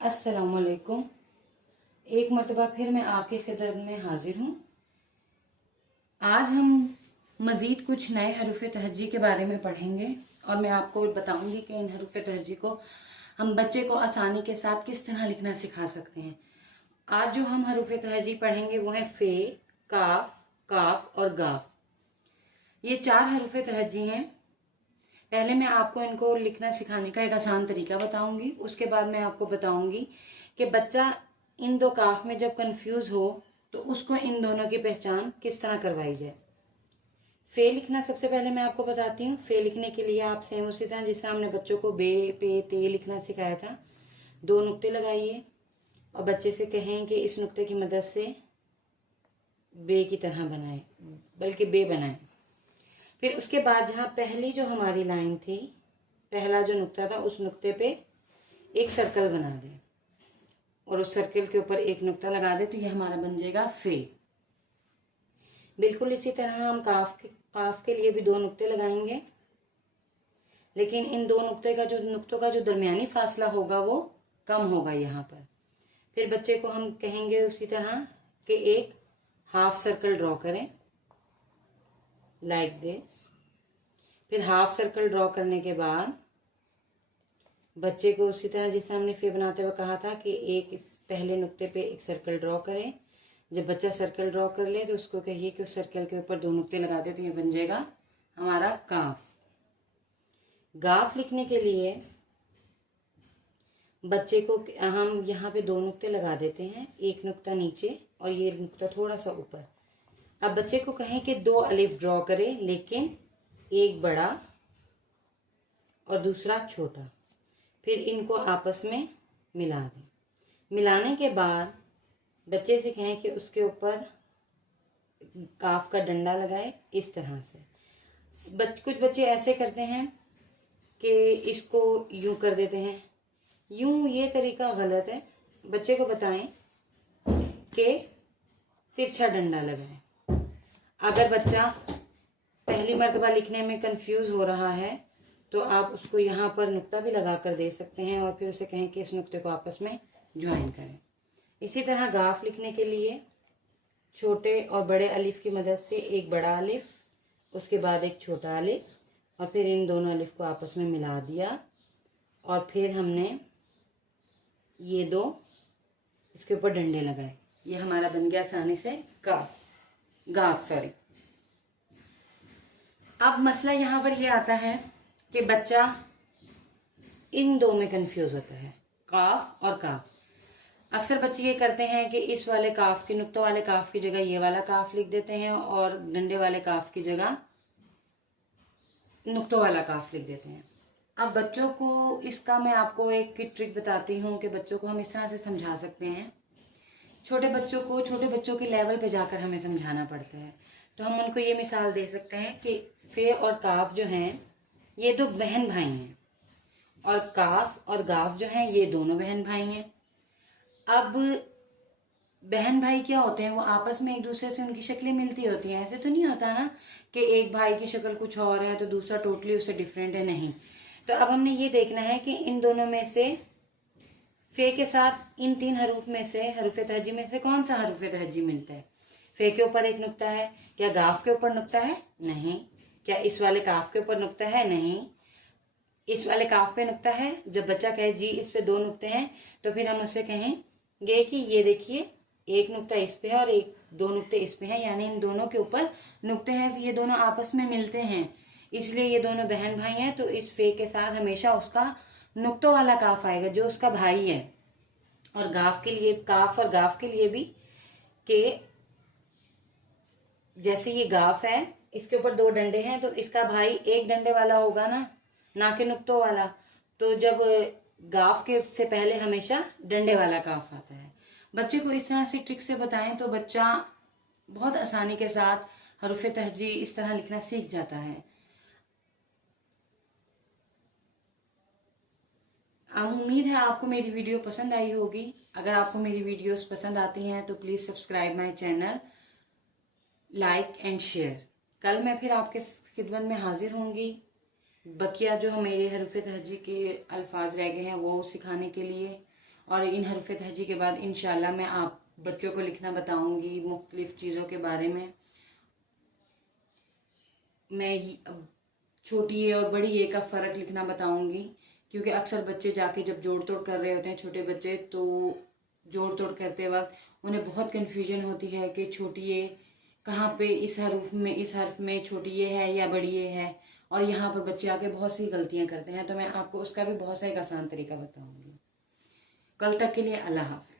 अस्सलामुअलैकुम। एक मरतबा फिर मैं आपकी खिदमत में हाजिर हूँ। आज हम मज़ीद कुछ नए हरूफ तहज्जी के बारे में पढ़ेंगे और मैं आपको बताऊंगी कि इन हरूफ तहज्जी को हम बच्चे को आसानी के साथ किस तरह लिखना सिखा सकते हैं। आज जो हम हरूफ तहज्जी पढ़ेंगे वो हैं फ़े, काफ, काफ और गाफ। ये 4 हरूफ तहज्जी हैं। पहले मैं आपको इनको लिखना सिखाने का एक आसान तरीका बताऊंगी। उसके बाद मैं आपको बताऊंगी कि बच्चा इन दो काफ में जब कंफ्यूज हो तो उसको इन दोनों की पहचान किस तरह करवाई जाए। फे लिखना सबसे पहले मैं आपको बताती हूँ। फे लिखने के लिए आप सेम उसी तरह जिस तरह हमने बच्चों को बे, पे, ते लिखना सिखाया था, 2 नुक्ते लगाइए और बच्चे से कहें कि इस नुक्ते की मदद से बे की तरह बनाए, बल्कि बे बनाए। फिर उसके बाद जहाँ पहली जो हमारी लाइन थी, पहला जो नुक्ता था, उस नुक्ते पे एक सर्कल बना दें और उस सर्कल के ऊपर एक नुक्ता लगा दें तो ये हमारा बन जाएगा फे। बिल्कुल इसी तरह हम काफ के लिए भी 2 नुक्ते लगाएंगे, लेकिन इन 2 नुक्तों का जो दरमियानी फासला होगा वो कम होगा यहाँ पर। फिर बच्चे को हम कहेंगे उसी तरह कि एक हाफ सर्कल ड्रॉ करें, लाइक दिस। फिर हाफ सर्कल ड्रॉ करने के बाद बच्चे को उसी तरह जिस हमने फे बनाते हुए कहा था कि एक इस पहले नुक्ते पे एक सर्कल ड्रॉ करें। जब बच्चा सर्कल ड्रॉ कर ले तो उसको कहिए कि उस सर्कल के ऊपर 2 नुक्ते लगा दे तो ये बन जाएगा हमारा काफ। गाफ लिखने के लिए बच्चे को हम यहाँ पे 2 नुक्ते लगा देते हैं, एक नुक्ता नीचे और ये नुक्ता थोड़ा सा ऊपर। अब बच्चे को कहें कि 2 अलिफ ड्रॉ करे, लेकिन एक बड़ा और दूसरा छोटा। फिर इनको आपस में मिला दें। मिलाने के बाद बच्चे से कहें कि उसके ऊपर काफ का डंडा लगाए इस तरह से। कुछ बच्चे ऐसे करते हैं कि इसको यूं कर देते हैं। यूं ये तरीका गलत है। बच्चे को बताएं कि तिरछा डंडा लगाए। अगर बच्चा पहली मर्तबा लिखने में कंफ्यूज हो रहा है तो आप उसको यहाँ पर नुक्ता भी लगा कर दे सकते हैं और फिर उसे कहें कि इस नुक्ते को आपस में ज्वाइन करें। इसी तरह गाफ लिखने के लिए छोटे और बड़े अलिफ की मदद से एक बड़ा अलिफ, उसके बाद एक छोटा अलिफ और फिर इन दोनों अलिफ को आपस में मिला दिया और फिर हमने ये 2 इसके ऊपर डंडे लगाए। ये हमारा बन गया आसानी से गाफ। अब मसला यहाँ पर यह आता है कि बच्चा इन 2 में कंफ्यूज होता है, काफ और काफ। अक्सर बच्चे ये करते हैं कि इस वाले काफ की, नुक्तों वाले काफ की जगह ये वाला काफ लिख देते हैं और डंडे वाले काफ की जगह नुक्तों वाला काफ लिख देते हैं। अब बच्चों को इसका मैं आपको एक ट्रिक बताती हूँ कि बच्चों को हम इस तरह से समझा सकते हैं। छोटे बच्चों के लेवल पे जाकर हमें समझाना पड़ता है। तो हम उनको ये मिसाल दे सकते हैं कि फे और काफ जो हैं ये 2 बहन भाई हैं और काफ और गाफ जो हैं ये दोनों बहन भाई हैं। अब बहन भाई क्या होते हैं, वो आपस में एक दूसरे से उनकी शक्लें मिलती होती हैं। ऐसे तो नहीं होता ना कि एक भाई की शक्ल कुछ और है तो दूसरा टोटली उससे डिफरेंट है, नहीं। तो अब हमने ये देखना है कि इन दोनों में से फे के साथ इन 3 हरूफ में से, हरूफ तहज्जी में से कौन सा हरूफ तहज्जी मिलता है। फे के ऊपर एक नुक्ता है, क्या गाफ के ऊपर नुक्ता है? नहीं। क्या इस वाले काफ के ऊपर नुक्ता है? नहीं। इस वाले काफ पे नुक्ता है? जब बच्चा कहे जी इस पे 2 नुक्ते हैं तो फिर हम उससे कहेंगे कि ये देखिए एक नुक्ता इस पे है और 2 नुक्ते इस पे हैं, यानी इन दोनों के ऊपर नुक्ते हैं तो ये दोनों आपस में मिलते हैं, इसलिए ये दोनों बहन भाई हैं। तो इस फे के साथ हमेशा उसका नुक्तों वाला काफ आएगा जो उसका भाई है। और गाफ के लिए, काफ और गाफ के लिए भी कि जैसे ये गाफ है, इसके ऊपर 2 डंडे हैं तो इसका भाई एक डंडे वाला होगा ना कि नुक्तों वाला। तो जब गाफ के से पहले हमेशा डंडे वाला काफ आता है। बच्चे को इस तरह से ट्रिक से बताएं तो बच्चा बहुत आसानी के साथ हरूफ तहज्जी इस तरह लिखना सीख जाता है। उम्मीद है आपको मेरी वीडियो पसंद आई होगी। अगर आपको मेरी वीडियोस पसंद आती हैं तो please subscribe my channel, like and share. कल मैं फिर आपके खिदमत में हाजिर होंगी बकिया जो मेरे हरूफ तहज्जी के अल्फाज रह गए हैं वो सिखाने के लिए। और इन हरूफ तहजी के बाद इंशाल्लाह मैं आप बच्चों को लिखना बताऊंगी मुख्तलिफ चीज़ों के बारे में। मैं छोटी ए और बड़ी ए का फ़र्क लिखना बताऊंगी, क्योंकि अक्सर बच्चे जाके जब जोड़ तोड़ कर रहे होते हैं, छोटे बच्चे, तो जोड़ तोड़ करते वक्त उन्हें बहुत कन्फ्यूजन होती है कि छोटी ए कहाँ पे इस हर्फ में छोटी ए है या बड़ी ए है, और यहाँ पर बच्चे आके बहुत सी गलतियाँ करते हैं। तो मैं आपको उसका भी बहुत सा एक आसान तरीका बताऊंगी। कल तक के लिए अल्लाह हाफ़िज़।